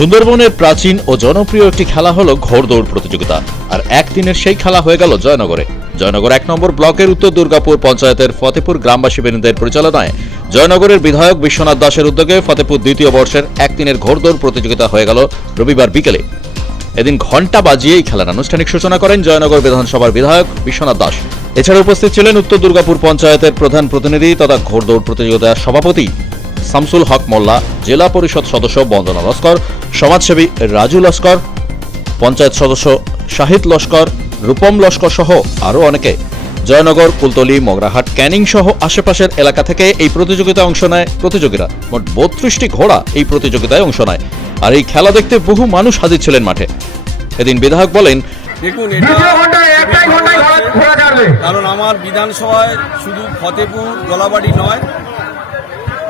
সুন্দরবনের প্রাচীন ও জনপ্রিয় একটি খেলা হলো ঘোড়দৌড় প্রতিযোগিতা। আর একদিনের সেই খেলা হয়ে গেল জয়নগরে। জয়নগর এক নম্বর ব্লকের উত্তর দুর্গাপুর পঞ্চায়েতের ফতেপুর গ্রামবাসী বৃন্দের পরিচালনায় জয়নগরের বিধায়ক বিশ্বনাথ দাসের উদ্যোগে ফতেপুর দ্বিতীয় বর্ষের একদিনের ঘোড়দৌড় প্রতিযোগিতা হয়ে গেল রবিবার বিকেলে। এদিন ঘণ্টা বাজিয়ে এই খেলার আনুষ্ঠানিক সূচনা করেন জয়নগর বিধানসভার বিধায়ক বিশ্বনাথ দাস। এছাড়া উপস্থিত ছিলেন উত্তর দুর্গাপুর পঞ্চায়েতের প্রধান প্রতিনিধি তথা ঘোড়দৌড় প্রতিযোগিতার সভাপতি শামসুল হক মোল্লা জেলা পরিষদ সদস্য বন্দনা লস্কর সমাজসেবী রাজু লস্কর পঞ্চায়েত সদস্য শাহিদ লস্কর রূপম লস্কর সহ আরও অনেকে। জয়নগর কুলতলি মগরাহাট ক্যানিং সহ আশেপাশের এলাকা থেকে এই প্রতিযোগিতায় অংশ নেয় প্রতিযোগীরা। মোট বত্রিশটি ঘোড়া এই প্রতিযোগিতায় অংশ নেয়। আর এই খেলা দেখতে বহু মানুষ হাজির ছিলেন মাঠে। এদিন বিধায়ক বলেন দেখুন দ্বিতীয় এটা ঘন্টায় একটাই ঘন্টায় ঘোড়া ঘোড়া ছাড়বে। কারণ আমার বিধানসভায় শুধু ফতেপুর গলাবাড়ি নয়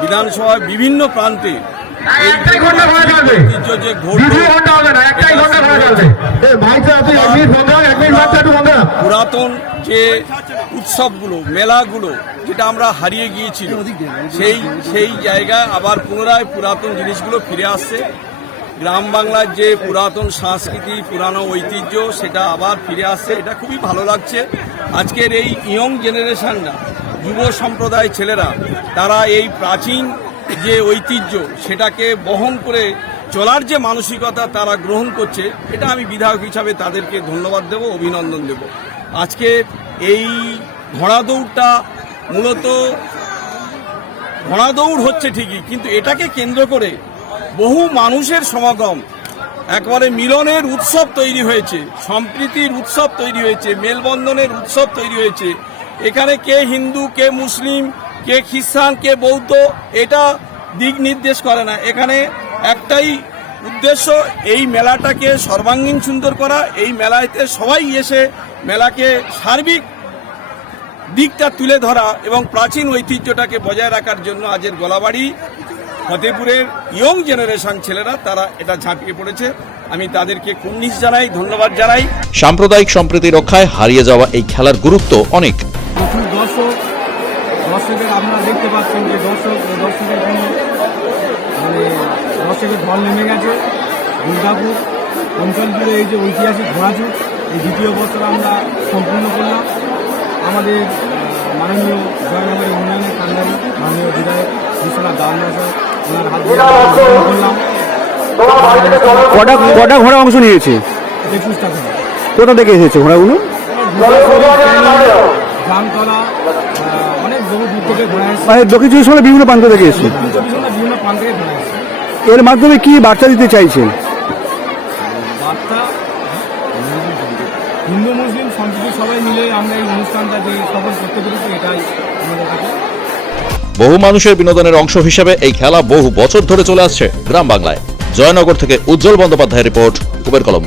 বিধানসভায় বিভিন্ন প্রান্তে ঐতিহ্য যে। পুরাতন যে উৎসবগুলো মেলাগুলো যেটা আমরা হারিয়ে গিয়েছিল সেই সেই জায়গায় আবার পুনরায় পুরাতন জিনিসগুলো ফিরে আসছে। গ্রাম বাংলার যে পুরাতন সংস্কৃতি পুরানো ঐতিহ্য সেটা আবার ফিরে আসছে। এটা খুবই ভালো লাগছে। আজকের এই ইয়ং জেনারেশনরা যুব সম্প্রদায় ছেলেরা, তারা এই প্রাচীন যে ঐতিহ্য, সেটাকে বহন করে চলার যে মানসিকতা তারা গ্রহণ করছে, এটা আমি বিধায়ক হিসাবে তাদেরকে ধন্যবাদ দেব, অভিনন্দন দেব। আজকে এই ঘোড়া দৌড়টা মূলত ঘোড়া দৌড় হচ্ছে ঠিকই, কিন্তু এটাকে কেন্দ্র করে বহু মানুষের সমাগম। একবারে মিলনের উৎসব তৈরি হয়েছে, সম্প্রীতির উৎসব তৈরি হয়েছে, মেলবন্ধনের উৎসব তৈরি হয়েছে। এখানে কে হিন্দু, কে মুসলিম, কে খ্রিস্টান, কে বৌদ্ধ, এটা দিক নির্দেশ করে না। এখানে একটাই উদ্দেশ্য, এই মেলাটাকে সর্বাঙ্গীন সুন্দর করা। এই মেলাতে সবাই এসে মেলাকে সার্বিক দিকটা তুলে ধরা এবং প্রাচীন ঐতিহ্যটাকে বজায় রাখার জন্য আজের গলাবাড়ি, ফতেপুরের ইয়ং জেনারেশন ছেলেরা, তারা এটা ঝাঁপিয়ে পড়েছে। আমি তাদেরকে কুন্নিস জানাই, ধন্যবাদ জানাই। সাম্প্রদায়িক সম্প্রীতি রক্ষায় হারিয়ে যাওয়া এই খেলার গুরুত্ব অনেক। দর্শক দর্শকের আপনারা দেখতে পাচ্ছেন যে দর্শক দর্শকের কোনো মানে দর্শকের ঢল নেমে গেছে। দুর্গাপুর অঞ্চল জুড়ে এই যে ঐতিহাসিক ঘোড়াচুর এই দ্বিতীয় বছর আমরা সম্পূর্ণ করলাম। আমাদের মাননীয় জয়নগরের উন্নয়নের কান্ডারি মাননীয় বিধায়ক বিশ্বনাথ দামনা স্যার ওনার হাত করলাম। কটা কটা ঘোড়া অংশ নিয়েছে? একুশটা থেকে কোথা থেকে এসেছে ঘোড়াগুলো? জামতলা অনেক বহু দূর থেকে ঘোড়া এসেছে মানে দক্ষিণ চব্বিশ বিভিন্ন প্রান্ত থেকে এসেছে। দক্ষিণ চব্বিশ পরগনার বিভিন্ন প্রান্ত থেকে ঘোড়া এসেছে এর মাধ্যমে কি বার্তা দিতে চাইছেন? বার্তা হিন্দু মুসলিম সম্প্রীতি সবাই মিলে আমরা এই অনুষ্ঠানটা যে সফল করতে পেরেছি এটাই আমাদের কাছে। বহু মানুষের বিনোদনের অংশ হিসেবে এই খেলা বহু বছর ধরে চলে আসছে গ্রাম বাংলায়। জয়নগর থেকে উজ্জ্বল বন্দ্যোপাধ্যায়ের রিপোর্ট কুবের কলম।